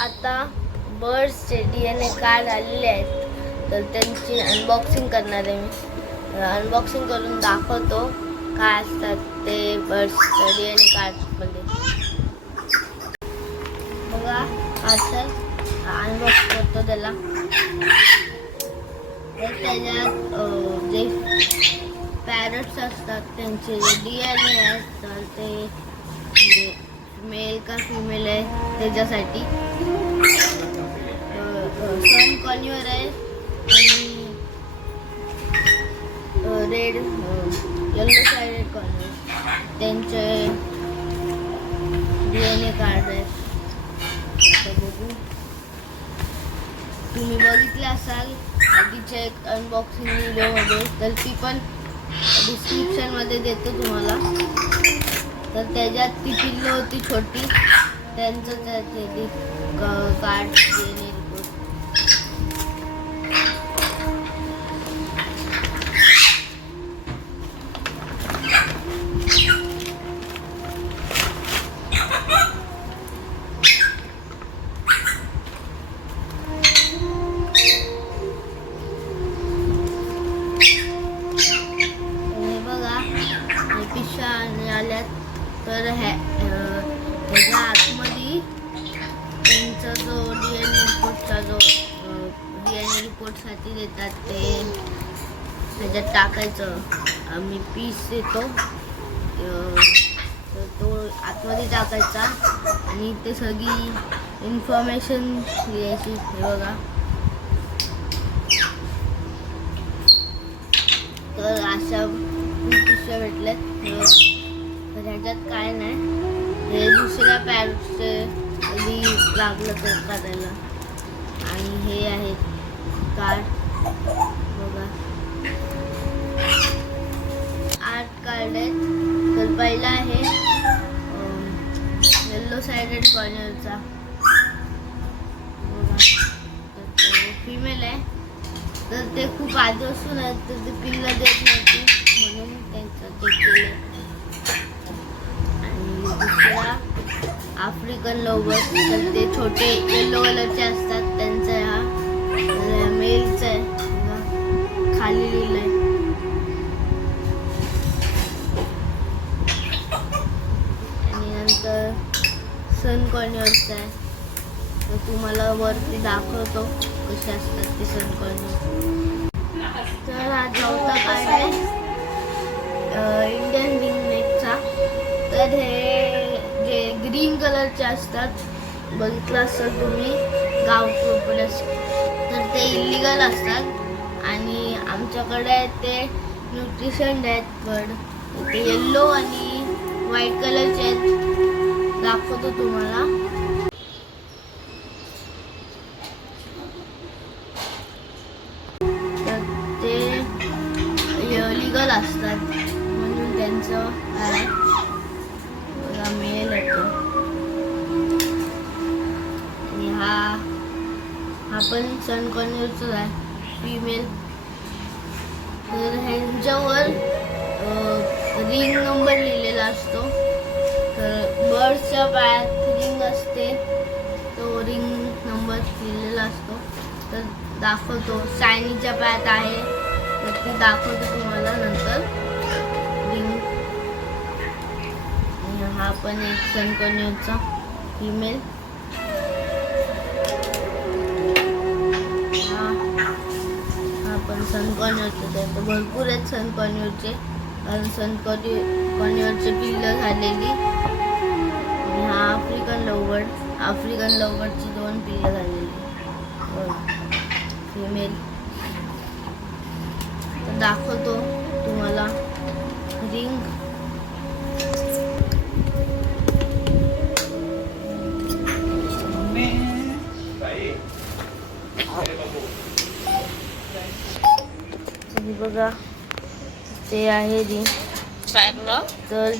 आता बर्ड्सचे DNA card आलेले आहेत, तर त्यांची अनबॉक्सिंग करणार आहे मी. अनबॉक्सिंग करून दाखवतो काय असतात ते बर्ड्सच्या DNA कार्डमध्ये. बघा असं अनबॉक्स करतो त्याला. तर त्याच्यात जे पॅरट्स असतात त्यांचे DNA आहेत, तर ते म्हणजे मेल का फिमेल आहे त्याच्यासाठी. सन कॉन्युअर आहे आणि रेड येलो साइडेड कॉन्युअर त्यांचे DNA कार्ड आहेत. बघू, तुम्ही बघितले असाल आधीच्या एक अनबॉक्सिंग व्हिडिओमध्ये, तर ती पण डिस्क्रिप्शनमध्ये देतो तुम्हाला. तर त्याच्यात ती पिल्लं होती छोटी, त्यांचं त्याचे कार्ड DNA रिपोर्ट. हे बघा, हे पिशव्या आल्यात. तर ह्याच्या आतमध्ये त्यांचा जो DNA रिपोर्टचा जो DNA रिपोर्टसाठी देतात ते ह्याच्यात टाकायचं. आम्ही पीस देतो, तर तो आतमध्ये टाकायचा आणि ते सगळी इन्फॉर्मेशन लिहायची. हे बघा, तर अशा पिशव्या भेटल्यात. तर ह्याच्यात काय नाही, हे दुसऱ्या पॅरट्सचे कधी लागलं तर काढायला. आणि हे आहे कार्ड, बघा 8 कार्ड आहेत. तर पहिला आहे येल्लो साइडेड कॉर्नरचा, बघा. तर तो फिमेल आहे, तर ते खूप आधीपासून आहेत, तर ते पिल्लं देत नव्हती म्हणून त्यांचं ते केलं. दुसरा आफ्रिकन लव्हबर्ड, तर ते छोटे येलो कलरचे असतात, त्यांचा हा मेलचा आहे, खाली लिहिलंय. आणि नंतर सन कॉर्नियरचा आहे, तर तुम्हाला वरती दाखवतो कसे असतात ते सन कॉर्नियर. तर हा चौथा कार्ड आहे इंडियन रिंगनेकचा. तर हे जे ग्रीन कलरचे असतात, बघितलं असेल तुम्ही गावठी प्लस, तर ते इलिगल असतात. आणि आमच्याकडे ते न्यूट्रिशन आहेत बर्ड, ते येल्लो आणि व्हाईट कलरचे आहेत, दाखवतो तुम्हाला. तर ते इलिगल असतात म्हणून त्यांचं मेल येतो. आणि हा पण सन कॉर्नियरचाच आहे, फिमेल. तर ह्यांच्यावर रिंग नंबर लिहिलेला असतो. तर बर्ड्सच्या पायात रिंग असते, तो रिंग नंबर लिहिलेला असतो. तर दाखवतो, शायनीच्या पायात आहे, तर ती दाखवतो तुम्हाला नंतर रिंग. हा पण एक सन कॉर्नियरचा फिमेल. हा पण सन कॉर्नियरचे आहे. तर भरपूर आहेत सन कॉर्नियरचे, कारण सन कॉर्नियरचे पिल्लं झालेली. आणि हा आफ्रिकन लव्हबर्डची 2 पिल्लं झालेली फिमेल. तर दाखवतो तुम्हाला रिंग. बघा, ते आहे रिंग. तर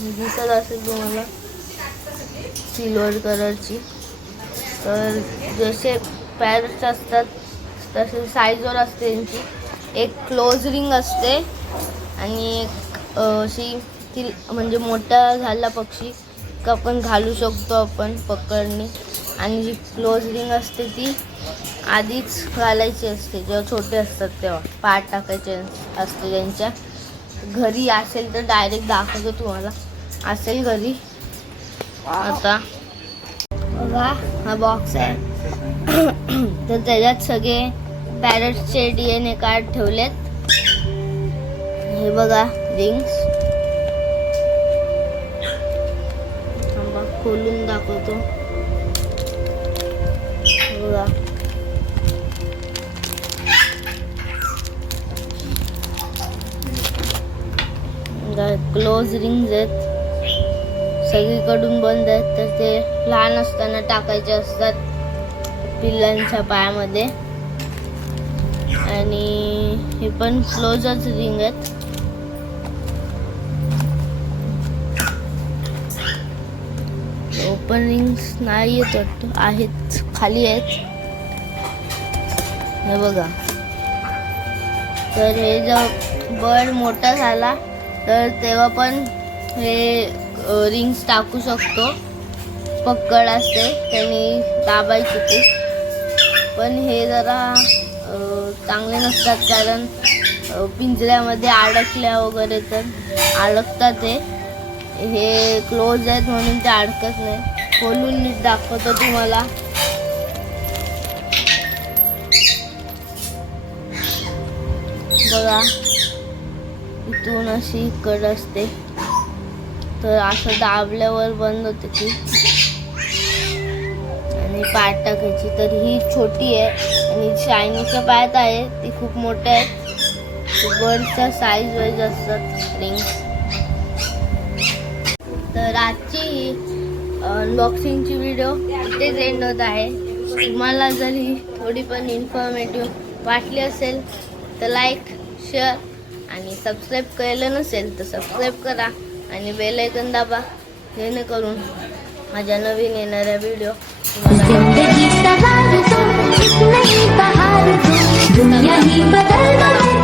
दिसत असेल तुम्हाला सिल्वर कलरची. तर जसे पॅरट्स असतात तसे साईजवर असते त्यांची. एक क्लोज रिंग असते आणि एक अशी ती म्हणजे मोठा झाला पक्षी का आपण घालू शकतो आपण पकडणे, आणि जी क्लोज रिंग असते ती आधीच घालायची असते, जेव्हा छोटे असतात तेव्हा पार्ट टाकायचे असते त्यांच्या. घरी असेल तर डायरेक्ट दाखवतो तुम्हाला, असेल घरी. आता बघा हा बॉक्स आहे. तर त्याच्यात सगळे पॅरट्सचे DNA कार्ड ठेवलेत. हे बघा रिंग्स, खोलून दाखवतो. बघा क्लोज रिंग्स आहेत, सगळीकडून बंद आहेत. तर ते लहान असताना टाकायचे असतात पिल्लांच्या पायामध्ये. आणि हे पण क्लोजच रिंग आहेत. ओपन रिंग्स नाही येत वाटतं, आहेत खाली आहेत. हे बघा. तर हे जेव्हा बर्ड मोठा झाला तर तेव्हा पण हे रिंग्स टाकू शकतो. पकड असते त्यांनी दाबायची ती. पण हे जरा चांगले नसतात, कारण पिंजऱ्यामध्ये अडकल्या वगैरे तर अडकतात ते. हे क्लोज आहेत म्हणून ते अडकत नाही. खोलून नीट दाखवतो तुम्हाला. बघा इथून अशी कड असते, तर असं दाबल्यावर बंद होते ती. आणि पायात टाकायची. तर ही छोटी आहे आणि शायनीच्या पायात आहे ती खूप मोठ्या आहेत. बर्डच्या साईज वाईज असतात रिंग्स. तर आजची अनबॉक्सिंगची व्हिडिओ इथेच एंड होत आहे. तुम्हाला जर ही थोडी पण इन्फॉर्मेटिव्ह वाटली असेल तर लाईक, शेअर आणि सबस्क्राईब केलं नसेल तर सबस्क्राईब करा आणि बेल आयकॉन दाबा, जेणेकरून माझ्या नवीन येणाऱ्या व्हिडिओ तुम्हाला